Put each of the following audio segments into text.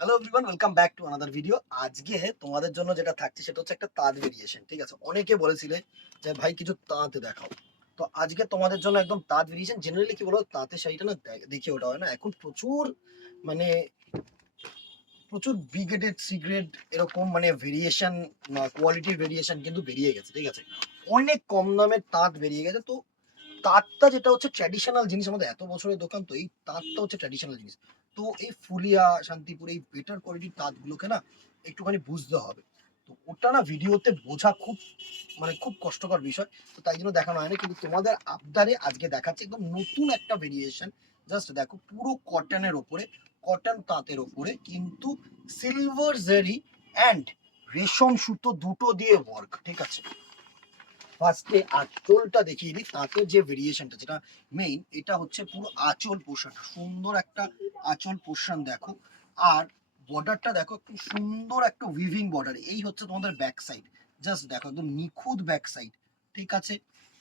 Hello everyone, welcome back to another video. আজকে তোমাদের জন্য যেটা থাকছে সেটা হচ্ছে একটা তাঁত ভেরিয়েশন। ঠিক আছে, অনেকে বলেছিলে যে ভাই কিছু তাঁত দেখাও। তো আজকে তোমাদের জন্য একদম তাঁত ভেরিয়েশন। জেনারেলি কি বলো, তাঁতের শাড়িটা না দেখে ওটা হয় না, এখন প্রচুর মানে প্রচুর বি গ্রেডেড সি গ্রেড এরকম মানে ভেরিয়েশন, কোয়ালিটির ভেরিয়েশন কিন্তু বেরিয়ে গেছে। ঠিক আছে, অনেক কম দামের তাঁত বেরিয়ে গেছে। তো তাঁতটা যেটা হচ্ছে ট্র্যাডিশনাল জিনিস, আমাদের এত বছরের দোকান, তো এই তাঁতটা হচ্ছে ট্র্যাডিশনাল জিনিস। তো এই ফুলিয়া শান্তিপুর এই বেটার কোয়ালিটির তাঁতগুলোকে না একটুখানি বুঝতে হবে। তো ওটা না ভিডিওতে বোঝা খুব খুব কষ্টকর বিষয়। তো তাই জন্য দেখানো হয় না, কিন্তু তোমাদের আবদারে আজকে দেখাচ্ছি একদম নতুন একটা ভেরিয়েশন। জাস্ট দেখো, পুরো কটনের ওপরে, কটন তাঁতের ওপরে কিন্তু সিলভার জারি অ্যান্ড রেশম সুতো দুটো দিয়ে ওয়ার্ক। ঠিক আছে, ফার্স্টে আঁচলটা দেখিয়ে দিই। তাঁতের যে ভেরিয়েশনটা যেটা মেইন, এটা হচ্ছে পুরো আঁচল পোর্শনটা, সুন্দর একটা আঁচল পোর্শন দেখো। আর বর্ডারটা দেখো, একটু সুন্দর একটা উইভিং বর্ডার। এই হচ্ছে তোমাদের ব্যাক সাইড। জাস্ট দেখো, একদম নিখুঁত ব্যাক সাইড। ঠিক আছে,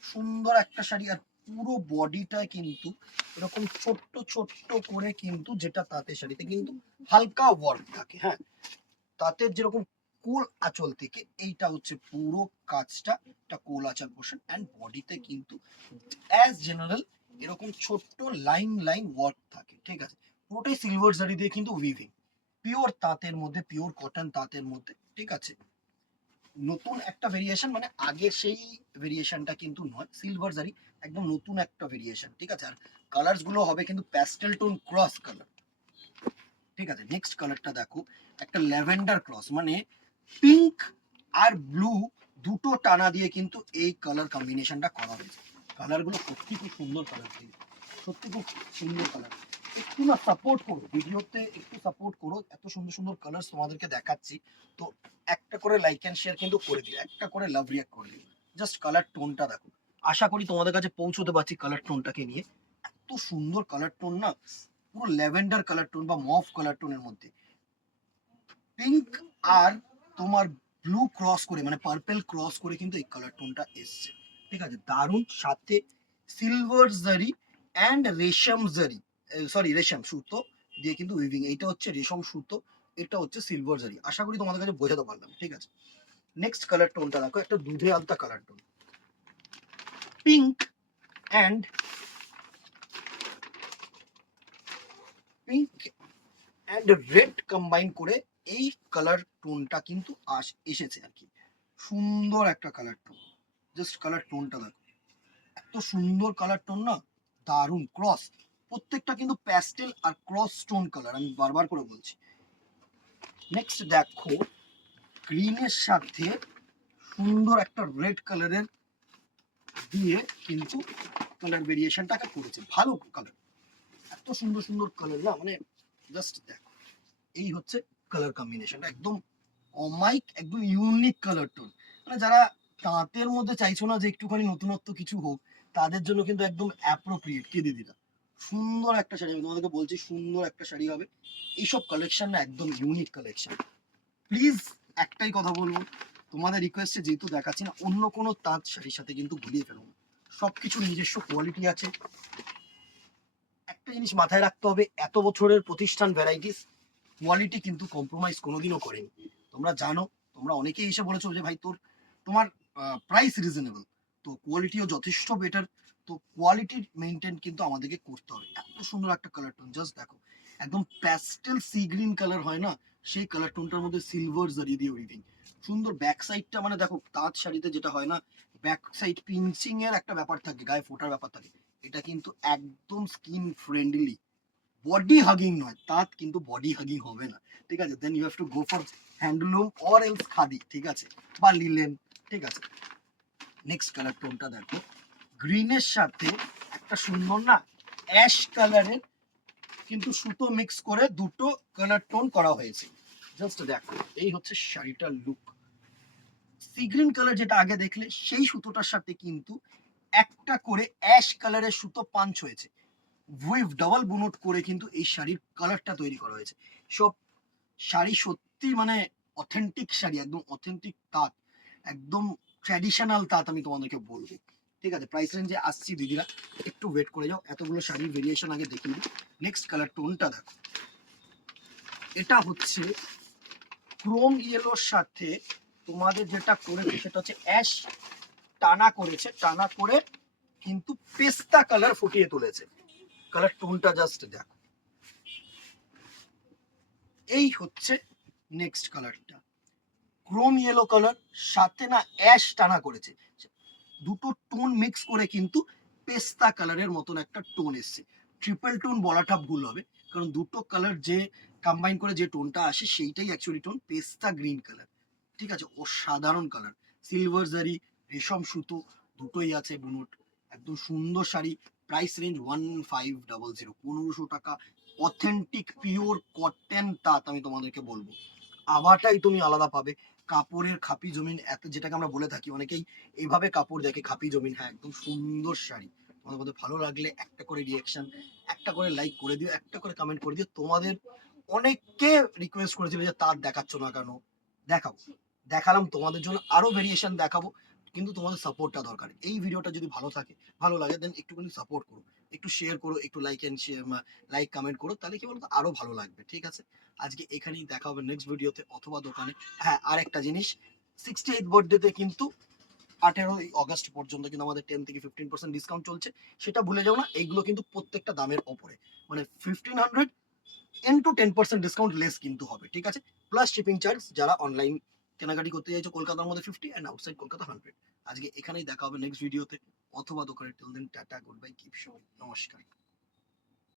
সুন্দর একটা শাড়ি। আর পুরো বডিটায় কিন্তু এরকম ছোট্ট ছোট্ট করে কিন্তু, যেটা তাঁতের শাড়িতে কিন্তু হালকা ওয়ার্ক থাকে। হ্যাঁ, তাঁতের যেরকম কোল আঁচল থেকে এইটা হচ্ছে পুরো কাজটা, একটা কোল আঁচল পোর্শন। অ্যান্ড বডিতে কিন্তু অ্যাজ জেনারেল এরকম ছোট্ট লাইন লাইন ওয়ার্ক থাকে। ঠিক আছে, পুরোটাই সিলভার জারি দিয়ে কিন্তু উইভিং, পিওর তাঁতের মধ্যে, পিওর কটন তাঁতের মধ্যে। ঠিক আছে, নতুন একটা ভেরিয়েশন, মানে আগের সেই ভেরিয়েশনটা কিন্তু নয়, সিলভার জারি একদম নতুন একটা ভেরিয়েশন। ঠিক আছে, আর কালার্স গুলো হবে কিন্তু প্যাস্টেল টোন ক্রস কালার। ঠিক আছে, নেক্সট কালারটা দেখো, একটা ল্যাভেন্ডার ক্রস, মানে পিঙ্ক আর ব্লু দুটো টানা দিয়ে কিন্তু এই কালার কম্বিনেশনটা করা হয়েছে। কালারগুলো সত্যি খুব সুন্দর কালার, সত্যি খুব সুন্দর কালার। একটু না সাপোর্ট করো, ভিডিওতে একটু সাপোর্ট করো, এত সুন্দর সুন্দর কালার তোমাদেরকে দেখাচ্ছি। তো একটা করে লাইক অ্যান্ড শেয়ার কিন্তু করে দিও, একটা করে লাভ রিয়াক্ট করে দিও। জাস্ট কালার টোনটা দেখো, আশা করি তোমাদের কাছে পৌঁছতে পারছি কালার টোনটাকে নিয়ে। এত সুন্দর কালার টোন না, পুরো ল্যাভেন্ডার কালার টোন বা মফ কালার টোনের মধ্যে পিঙ্ক আর তোমার ব্লু ক্রস করে, মানে পার্পেল ক্রস করে কিন্তু এই কালার টোনটা এসছে। ঠিক আছে, দারুণ। সাথে সিলভার জারি অ্যান্ড রেশম জারি, সরি রেশম সুতো দিয়ে কিন্তু উইভিং। এইটা হচ্ছে রেশম সুতো, এটা হচ্ছে সিলভার জারি। আশা করি তোমাদের কাছে বোঝাতে পারলাম। ঠিক আছে, নেক্সট কালার টোনটা দেখো, একটা দুধে আলতা colour tone, pink and pink and red combine করে এই কালার টোনটা কিন্তু এসেছে আর কি। সুন্দর একটা কালার টোন, জাস্ট কালার টোনটা দেখো, এত সুন্দর কালার টোন না, দারুণ ক্রস। প্রত্যেকটা কিন্তু প্যাস্টেল আর ক্রস স্টোন কালার, আমি বারবার করে বলছি। নেক্সট দেখো, গ্রিনের সাথে সুন্দর একটা রেড কালারের দিয়ে কিন্তু কালার ভেরিয়েশনটাকে করেছে, ভালো কালার। এত সুন্দর সুন্দর কালার না, মানে জাস্ট দেখো, এই হচ্ছে কালার কম্বিনেশনটা, একদম অমাইক, একদম ইউনিক কালার টোন। মানে যারা তাঁতের মধ্যে চাইছো না যে একটুখানি নতুনত্ব কিছু হোক, তাদের জন্য কিন্তু একদম অ্যাপ্রোপ্রিয়েট। কে দিদিরা, সুন্দর একটা শাড়ি, আমি তোমাদেরকে বলছি সুন্দর একটা শাড়ি হবে। এইসব কালেকশন না একদম ইউনিক কালেকশন। প্লিজ একটাই কথা বলবো, তোমাদের রিকোয়েস্টে যেহেতু দেখাচ্ছি না, অন্য কোনো তাঁত শাড়ির সাথে কিন্তু গুলিয়ে ফেলো না। সবকিছু নিজস্ব কোয়ালিটি আছে। একটা জিনিস মাথায় রাখতে হবে, এত বছরের প্রতিষ্ঠান ভ্যারাইটিস কোয়ালিটি কিন্তু কম্প্রোমাইজ কোনোদিনও করেনি। তোমরা জানো, তোমরা অনেকেই এসে বলেছো যে ভাই তোমার প্রাইস রিজনেবল, তো কোয়ালিটিও যথেষ্ট বেটার। তো কোয়ালিটি মেনটেন কিন্তু আমাদেরকে করতে হবে। এত সুন্দর একটা কালার টোন, জাস্ট দেখো, একদম প্যাস্টেল সি গ্রিন কালার হয় না, সেই কালার টোনটার মধ্যে সিলভার জারি দিয়ে উইভিং। সুন্দর ব্যাক সাইডটা, মানে দেখো তাঁত শাড়িতে যেটা হয় না, ব্যাক সাইড পিঞ্চিং এর একটা ব্যাপার থাকে, গায়ে ফোটার ব্যাপার থাকে। এটা কিন্তু একদম স্কিন ফ্রেন্ডলি, বডি হাগিং নয়, তাঁত কিন্তু বডি হাগিং হবে না। ঠিক আছে, then you have to go for handloom or else khadi. ঠিক আছে, বা লিলেন। ঠিক আছে, নেক্সট কালার টোনটা দেখো, গ্রিনের সাথে একটা সুন্দর না অ্যাশ কালারের কিন্তু সুতো মিক্স করে দুটো কালার টোন করা হয়েছে। জাস্ট দেখো, এই হচ্ছে শাড়িটার লুক। সি গ্রিন কালার যেটা আগে দেখলে, সেই সুতোটার সাথে কিন্তু একটা করে অ্যাশ কালারের সুতো পাঞ্চ হয়েছে, উইভ ডাবল বুনট করে কিন্তু এই শাড়ির কালারটা তৈরি করা হয়েছে। সব শাড়ি সত্যি মানে অথেন্টিক শাড়ি, একদম অথেন্টিক তাঁত, একদম ট্র্যাডিশনাল তাঁত আমি তোমাদেরকে বলবো। ঠিক আছে, প্রাইস রেঞ্জে আসছি দিদিরা, একটু ওয়েট করে যাও, এতগুলো শাড়ির ভেরিয়েশন আগে দেখিয়ে দিই। নেক্সট কালার টোনটা দেখো, এটা হচ্ছে ক্রোম ইয়েলোর সাথে তোমাদের যেটা করেছে সেটা হচ্ছে অ্যাশ টানা করেছে, টানা করে কিন্তু পেস্তা কালার ফুটিয়ে তুলেছে। কালার টোনটা জাস্ট দেখো, এই হচ্ছে নেক্সট কালারটা, ক্রোম ইয়েলো কালার সাথে না অ্যাশ টানা করেছে, দুটো টোন মিক্স করে কিন্তু পেস্তা কালারের মতন একটা টোন এসছে। ট্রিপল টোন বলাটা ভুল হবে, কারণ দুটো কালার যে কম্বাইন করে যে টোনটা আসে সেইটাই অ্যাকচুয়ালি টোন, পেস্তা গ্রিন কালার। ঠিক আছে, ও সাধারণ কালার, সিলভার জারি, রেশম সুতো দুটোই আছে বুনট, একদম সুন্দর শাড়ি। প্রাইস রেঞ্জ 1500, 1500 টাকা। অথেন্টিক পিওর কটন তাঁত আমি তোমাদেরকে বলবো, আভাটাই তুমি আলাদা পাবে। কাপড়ের খাপি জমিন এত, যেটাকে আমরা বলে থাকি, অনেকেই এইভাবে কাপড় দেখে খাপি জমিন। হ্যাঁ, একদম সুন্দর শাড়ি। তোমাদের মধ্যে ভালো লাগলে একটা করে রিয়াকশন, একটা করে লাইক করে দিও, একটা করে কমেন্ট করে দিও। তোমাদের অনেককে রিকোয়েস্ট করেছিল যে তার দেখাচ্ছ না কেন, দেখাও, দেখালাম তোমাদের জন্য, আরো ভেরিয়েশন দেখাবো, কিন্তু তোমাদের সাপোর্টটা দরকার। এই ভিডিওটা যদি ভালো থাকে, ভালো লাগে, দেন একটুখানি সাপোর্ট করো, একটু শেয়ার করো, একটু like and share, like comment করো, তাহলে কি বলতো আরো ভালো লাগবে। ঠিক আছে, আজকে এখানেই দেখা হবে নেক্সট ভিডিওতে অথবা দোকানে। হ্যাঁ, আর একটা জিনিস, 68th বার্থডেতে কিন্তু 18ই আগস্ট পর্যন্ত কিন্তু আমাদের 10 থেকে 15% ডিসকাউন্ট চলছে, সেটা ভুলে যাও না। এইগুলো কিন্তু প্রত্যেকটা দামের ওপরে, মানে 1500 ইন্টু 10% ডিসকাউন্ট লেস কিন্তু হবে। ঠিক আছে, প্লাস শিপিং চার্জ। যারা অনলাইন কেনাকাটি করতে চাইছো কলকাতার মধ্যে 50 অ্যান্ড আউটসাইড কলকাতা 100। আজকে এখানেই দেখা হবে নেক্সট ভিডিওতে অথবা দোকানে। Till then tata, goodbye, keep show, নমস্কার।